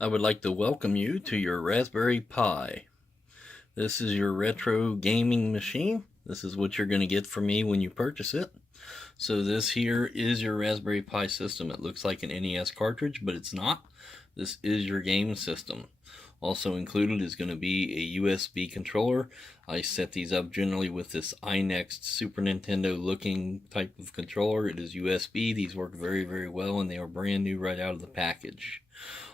I would like to welcome you to your Raspberry Pi. This is your retro gaming machine. This is what you're going to get from me when you purchase it. So this here is your Raspberry Pi system. It looks like an NES cartridge, but it's not. This is your game system. Also included is going to be a USB controller. I set these up generally with this iNext Super Nintendo looking type of controller. It is USB. These work very, very well, and they are brand new right out of the package.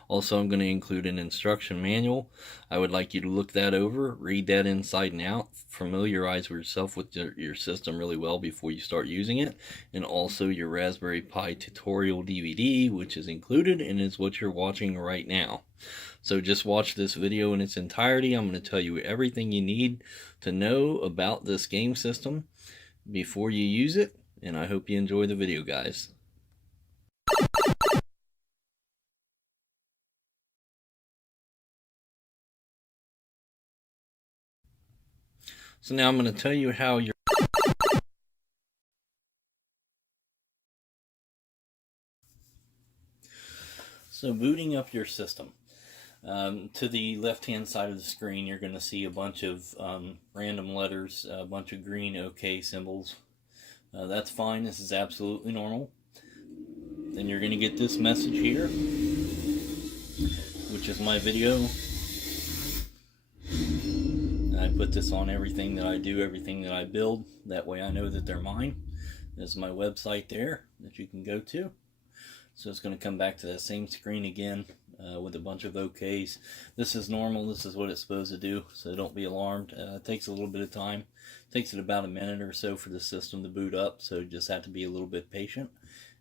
Also, I'm going to include an instruction manual. I would like you to look that over, read that inside and out, familiarize yourself with your system really well before you start using it, and also your Raspberry Pi tutorial DVD, which is included and is what you're watching right now. So just watch this video in its entirety. I'm going to tell you everything you need to know about this game system before you use it, and I hope you enjoy the video, guys. So now I'm going to tell you how you're booting up your system. To the left hand side of the screen, you're going to see a bunch of random letters, a bunch of green OK symbols. That's fine. This is absolutely normal. Then you're going to get this message here, which is my video. And I put this on everything that I do, everything that I build. That way I know that they're mine. There's my website there that you can go to. So it's going to come back to that same screen again with a bunch of OKs. This is normal. This is what it's supposed to do, so don't be alarmed. It takes a little bit of time. It takes it about a minute or so for the system to boot up, so you just have to be a little bit patient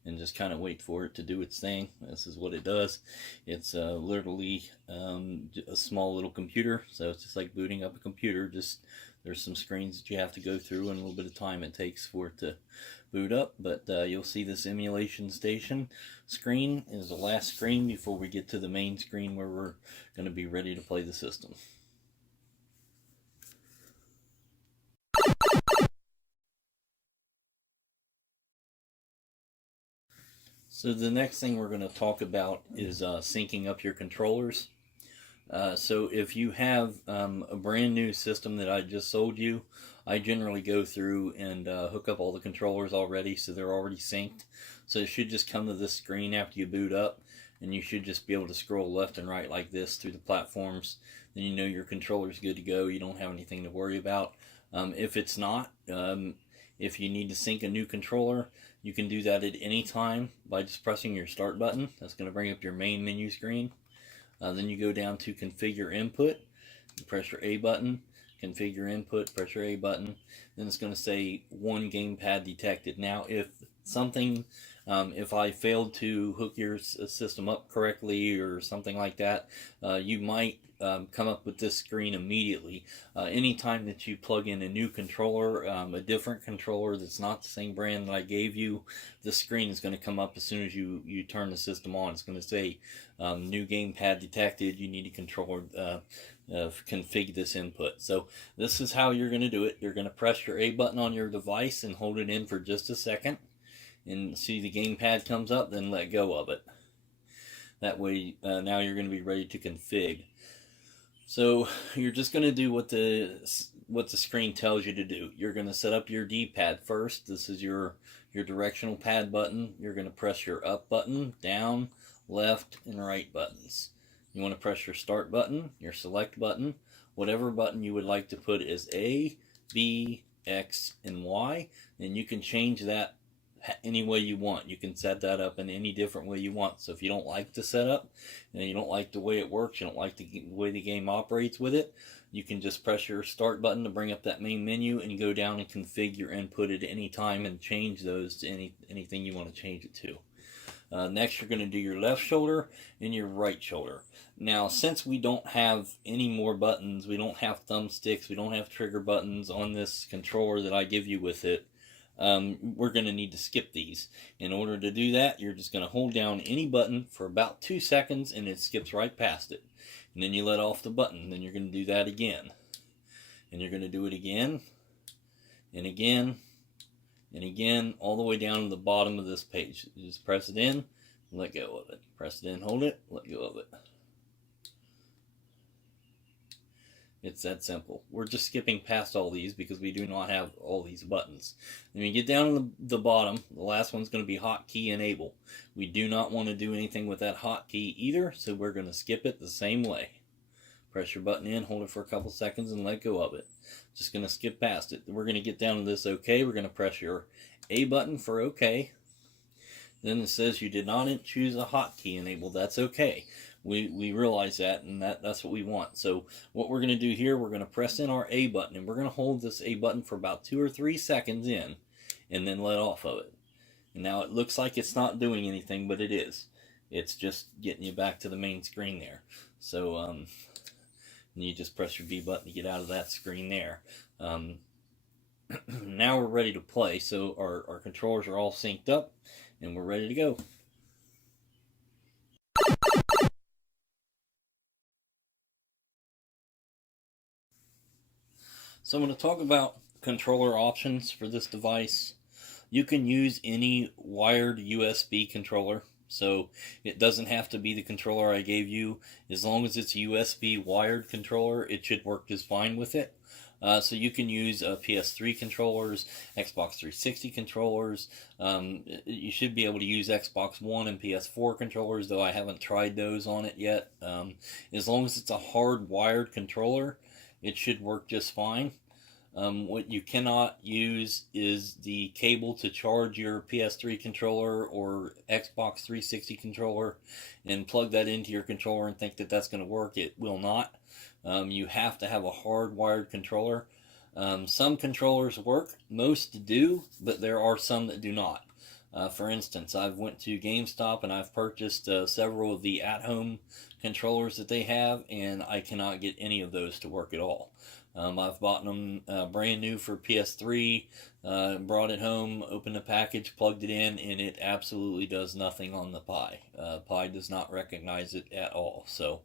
and just kind of wait for it to do its thing. This is what it does. It's literally a small little computer, so it's just like booting up a computer. Just there's some screens that you have to go through and a little bit of time it takes for it to boot up, but you'll see this emulation station screen is the last screen before we get to the main screen where we're going to be ready to play the system. So the next thing we're going to talk about is syncing up your controllers. So if you have a brand new system that I just sold you, I generally go through and hook up all the controllers already, so they're already synced. So it should just come to this screen after you boot up, and you should just be able to scroll left and right like this through the platforms. Then you know your controller's good to go. You don't have anything to worry about. If it's not, if you need to sync a new controller, you can do that at any time by just pressing your start button. That's going to bring up your main menu screen. Then you go down to configure input, you press your A button, configure input, press your A button, then it's going to say one gamepad detected. Now if something, if I failed to hook your system up correctly or something like that, you might come up with this screen immediately. Anytime that you plug in a new controller, a different controller that's not the same brand that I gave you, this screen is going to come up as soon as you turn the system on. It's going to say new gamepad detected, you need to configure this input. So this is how you're going to do it. You're going to press your A button on your device and hold it in for just a second, and see the gamepad comes up, then let go of it. That way now you're going to be ready to config. So you're just going to do what the screen tells you to do. You're going to set up your D-pad first. This is your directional pad button. You're going to press your up button, down, left, and right buttons. You want to press your start button, your select button, whatever button you would like to put as A, B, X, and Y, and you can change that any way you want. You can set that up in any different way you want. So if you don't like the setup and you don't like the way it works, you don't like the way the game operates with it, you can just press your start button to bring up that main menu and go down and configure input at any time and change those to anything you want to change it to. Next, you're going to do your left shoulder and your right shoulder. Now, since we don't have any more buttons, we don't have thumbsticks, we don't have trigger buttons on this controller that I give you with it, we're going to need to skip these. In order to do that, you're just going to hold down any button for about 2 seconds and it skips right past it. And then you let off the button. Then you're going to do that again. And you're going to do it again and again and again, all the way down to the bottom of this page. You just press it in, let go of it. Press it in, hold it, let go of it. It's that simple. We're just skipping past all these because we do not have all these buttons. When you get down to the bottom, the last one's going to be hotkey enable. We do not want to do anything with that hotkey either, so we're going to skip it the same way. Press your button in, hold it for a couple seconds, and let go of it. Just going to skip past it. We're going to get down to this OK. We're going to press your A button for OK. Then it says you did not choose a hotkey enable. That's okay. We realize that, and that's what we want. So what we're going to do here, we're going to press in our A button, and we're going to hold this A button for about 2 or 3 seconds in, and then let off of it. And now it looks like it's not doing anything, but it is. It's just getting you back to the main screen there. So and you just press your B button to get out of that screen there. Now we're ready to play. So our controllers are all synced up, and we're ready to go. So I'm going to talk about controller options for this device. You can use any wired USB controller. So it doesn't have to be the controller I gave you. As long as it's a USB wired controller, it should work just fine with it. So you can use PS3 controllers, Xbox 360 controllers. You should be able to use Xbox One and PS4 controllers, though I haven't tried those on it yet. As long as it's a hard wired controller, it should work just fine. What you cannot use is the cable to charge your PS3 controller or Xbox 360 controller and plug that into your controller and think that that's going to work. It will not. You have to have a hard-wired controller. Some controllers work, most do, but there are some that do not. For instance, I've went to GameStop and I've purchased several of the at-home controllers that they have, and I cannot get any of those to work at all. I've bought them brand new for PS3, brought it home, opened the package, plugged it in, and it absolutely does nothing on the Pi. Pi does not recognize it at all. So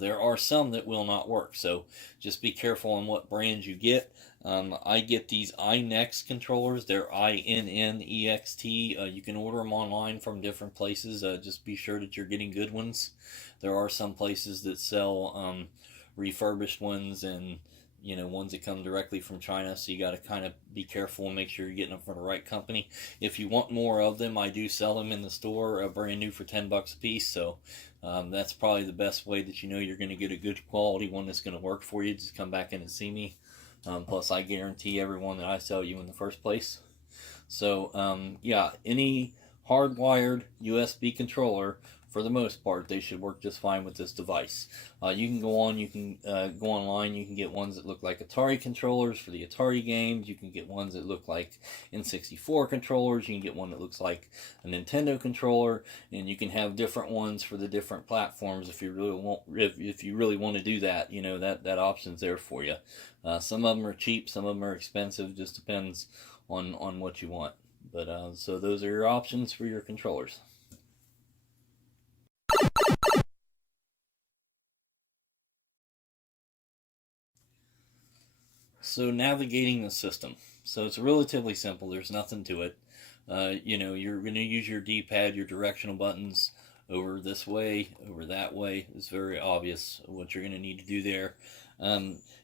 there are some that will not work. So just be careful on what brands you get. I get these iNext controllers. They're INNEXT. You can order them online from different places. Just be sure that you're getting good ones. There are some places that sell refurbished ones and ones that come directly from China, so you got to kind of be careful and make sure you're getting them from the right company. If you want more of them, I do sell them in the store, brand new for $10 a piece, so that's probably the best way that you're going to get a good quality one that's going to work for you. Just come back in and see me. Plus, I guarantee every one that I sell you in the first place. So, yeah, any hardwired USB controller, for the most part, they should work just fine with this device. You can go online, you can get ones that look like Atari controllers for the Atari games. You can get ones that look like N64 controllers. You can get one that looks like a Nintendo controller, and you can have different ones for the different platforms if you really want to do that. That option's there for you. Some of them are cheap, some of them are expensive. Just depends on what you want. But so those are your options for your controllers. So navigating the system. So it's relatively simple. There's nothing to it. You're going to use your D-pad, your directional buttons over this way, over that way. It's very obvious what you're going to need to do there.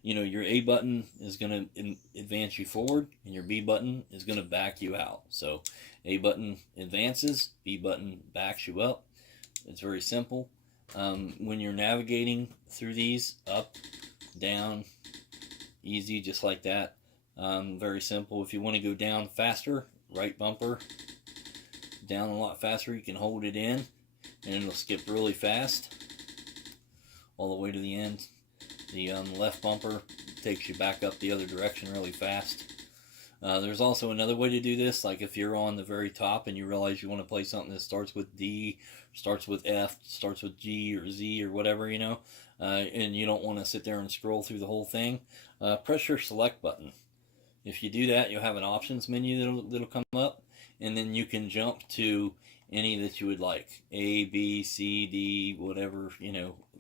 Your A button is going to advance you forward, and your B button is going to back you out. So A button advances, B button backs you up. It's very simple. When you're navigating through these, up, down, easy, just like that. Very simple. If you want to go down faster, right bumper, down a lot faster, you can hold it in, and it'll skip really fast all the way to the end. The left bumper takes you back up the other direction really fast. There's also another way to do this, like if you're on the very top and you realize you want to play something that starts with D, starts with F, starts with G or Z or whatever, and you don't want to sit there and scroll through the whole thing, press your select button. If you do that, you'll have an options menu that'll come up, and then you can jump to any that you would like. A, B, C, D, whatever,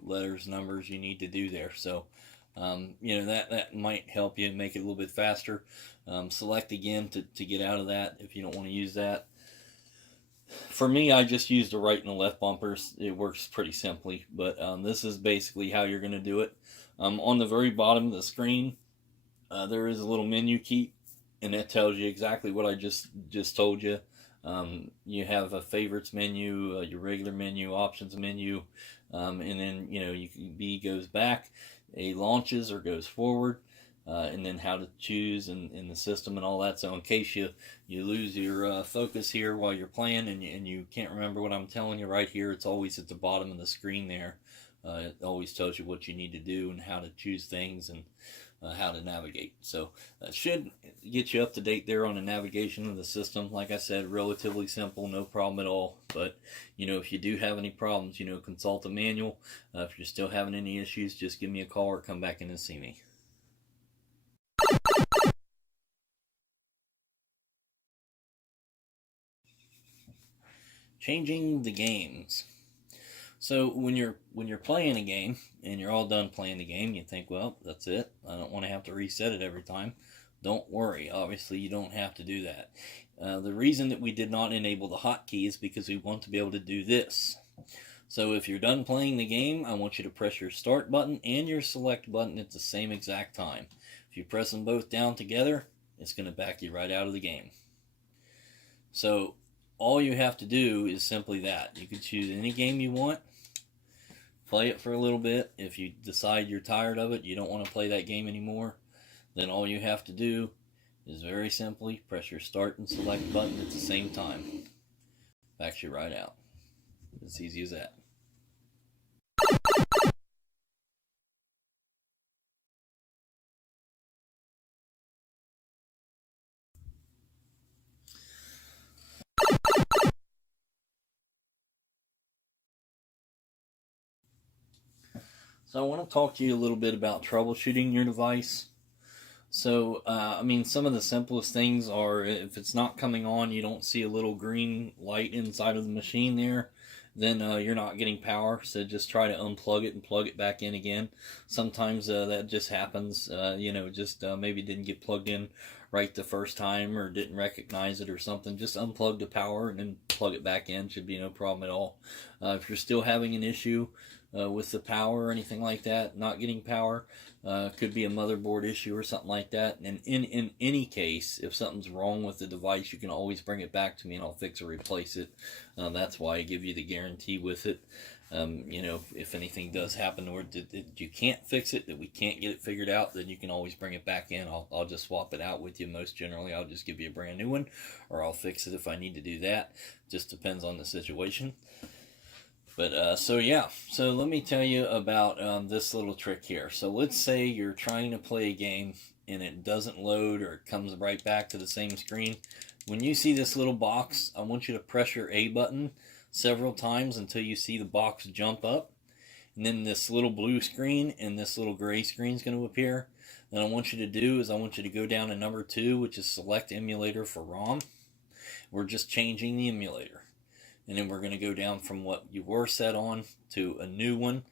letters, numbers you need to do there. So, that might help you make it a little bit faster. Select again to get out of that if you don't want to use that. For me, I just use the right and the left bumpers. It works pretty simply, but this is basically how you're going to do it. On the very bottom of the screen, there is a little menu key, and that tells you exactly what I just told you. You have a favorites menu, your regular menu, options menu, and then B goes back, A launches or goes forward, and then how to choose in the system and all that. So in case you lose your focus here while you're playing and you can't remember what I'm telling you right here, it's always at the bottom of the screen there. It always tells you what you need to do and how to choose things and how to navigate. So that should get you up to date there on the navigation of the system. Like I said, relatively simple, no problem at all. But if you do have any problems, consult the manual. If you're still having any issues, just give me a call or come back in and see me. Changing the games. So when you're playing a game and you're all done playing the game, you think, well, that's it. I don't want to have to reset it every time. Don't worry. Obviously, you don't have to do that. The reason that we did not enable the hotkey is because we want to be able to do this. So if you're done playing the game, I want you to press your start button and your select button at the same exact time. If you press them both down together, it's going to back you right out of the game. So all you have to do is simply that. You can choose any game you want, play it for a little bit. If you decide you're tired of it, you don't want to play that game anymore, then all you have to do is very simply press your start and select button at the same time. Backs you right out. It's easy as that. So I want to talk to you a little bit about troubleshooting your device. So, some of the simplest things are if it's not coming on, you don't see a little green light inside of the machine there, then you're not getting power. So just try to unplug it and plug it back in again. Sometimes that just happens, maybe didn't get plugged in right the first time or didn't recognize it or something. Just unplug the power and then plug it back in. Should be no problem at all. If you're still having an issue with the power or anything like that, not getting power, could be a motherboard issue or something like that. And in any case, if something's wrong with the device, you can always bring it back to me and I'll fix or replace it. That's why I give you the guarantee with it. If anything does happen or you can't fix it, that we can't get it figured out, then you can always bring it back in. I'll just swap it out with you. Most generally, I'll just give you a brand new one, or I'll fix it if I need to do that. Just depends on the situation. But so let me tell you about this little trick here. So let's say you're trying to play a game and it doesn't load or it comes right back to the same screen. When you see this little box, I want you to press your A button several times until you see the box jump up. And then this little blue screen and this little gray screen is going to appear. Then I want you to do is I want you to go down to number 2, which is select emulator for ROM. We're just changing the emulator. And then we're going to go down from what you were set on to a new one.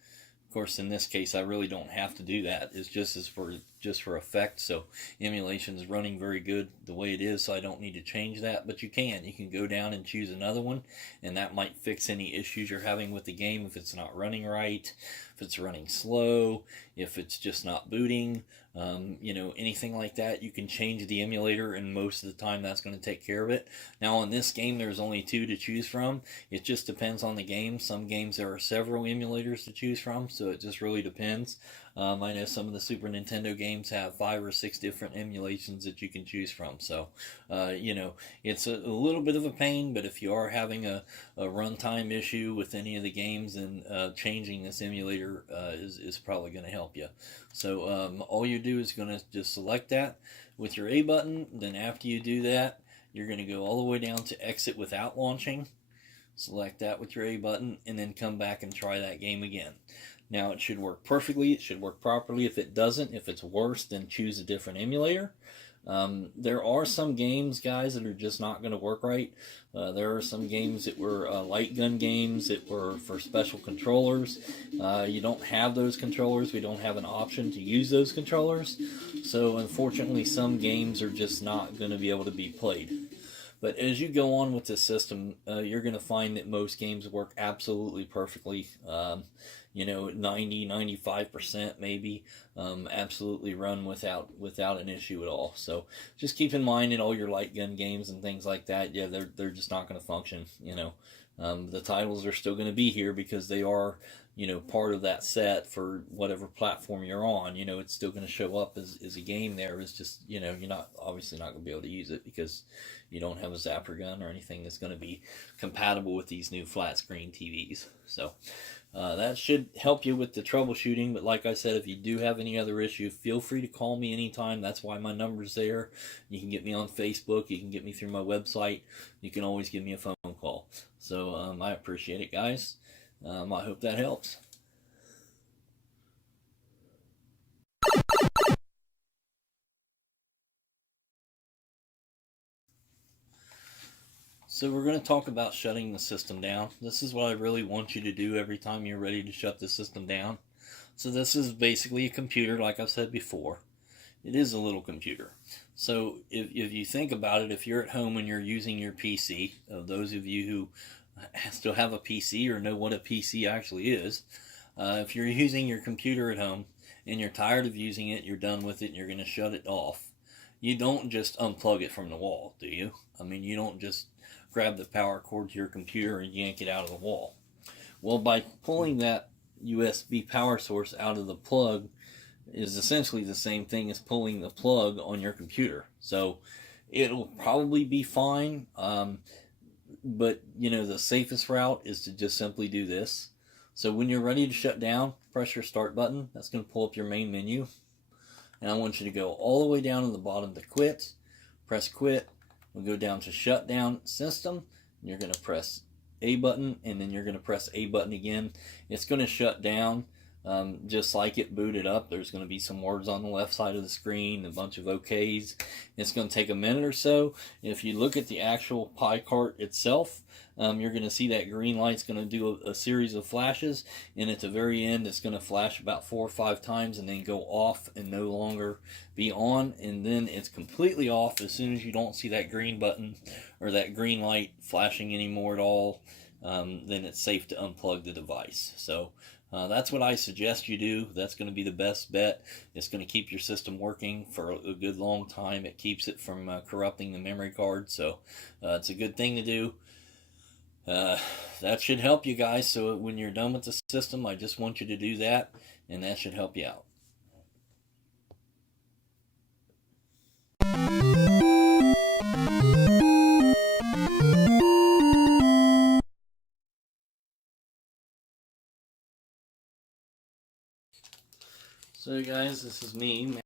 Of course, in this case, I really don't have to do that. It's just for effect. So emulation is running very good the way it is, so I don't need to change that. But you can go down and choose another one, and that might fix any issues you're having with the game. If it's not running right, if it's running slow, if it's just not booting, anything like that, you can change the emulator, and most of the time that's going to take care of it. Now on this game, there's only 2 to choose from. It just depends on the game. Some games there are several emulators to choose from, so it just really depends. I know some of the Super Nintendo games have 5 or 6 different emulations that you can choose from. So, it's a little bit of a pain, but if you are having a runtime issue with any of the games, then changing this emulator is probably going to help you. So all you do is going to just select that with your A button. Then after you do that, you're going to go all the way down to exit without launching. Select that with your A button and then come back and try that game again. Now it should work perfectly, it should work properly. If it doesn't, if it's worse, then choose a different emulator. There are some games, guys, that are just not going to work right. There are some games that were light gun games that were for special controllers. You don't have those controllers. We don't have an option to use those controllers. So unfortunately, some games are just not going to be able to be played. But as you go on with the system, you're going to find that most games work absolutely perfectly. 90-95% maybe, absolutely run without an issue at all. So just keep in mind in all your light gun games and things like that, yeah, they're just not going to function. The titles are still going to be here because they are, part of that set for whatever platform you're on. It's still going to show up as a game there. It's just, you're not obviously not going to be able to use it because you don't have a zapper gun or anything that's going to be compatible with these new flat screen TVs. So that should help you with the troubleshooting. But like I said, if you do have any other issue, feel free to call me anytime. That's why my number's there. You can get me on Facebook. You can get me through my website. You can always give me a phone call. So I appreciate it, guys. I hope that helps. So we're going to talk about shutting the system down. This is what I really want you to do every time you're ready to shut the system down. So this is basically a computer, like I've said before. It is a little computer. So if you think about it, if you're at home and you're using your PC, those of you who still have a PC or know what a PC actually is, if you're using your computer at home and you're tired of using it, you're done with it, and you're going to shut it off, you don't just unplug it from the wall, do you? I mean, you don't just grab the power cord to your computer and yank it out of the wall. Well, by pulling that USB power source out of the plug is essentially the same thing as pulling the plug on your computer. So it'll probably be fine, but the safest route is to just simply do this. So when you're ready to shut down, press your start button. That's going to pull up your main menu, and I want you to go all the way down to the bottom to quit. Press quit. We'll go down to shutdown system, and you're going to press A button, and then you're going to press A button again. It's going to shut down just like it booted up. There's going to be some words on the left side of the screen, a bunch of OKs. It's going to take a minute or so. If you look at the actual pie cart itself, you're going to see that green light's going to do a series of flashes, and at the very end it's going to flash about 4 or 5 times and then go off and no longer be on, and then it's completely off as soon as you don't see that green button or that green light flashing anymore at all. Then it's safe to unplug the device. So that's what I suggest you do. That's going to be the best bet. It's going to keep your system working for a good long time. It keeps it from corrupting the memory card. So it's a good thing to do. That should help you guys. So when you're done with the system, I just want you to do that, and that should help you out. So guys, this is me.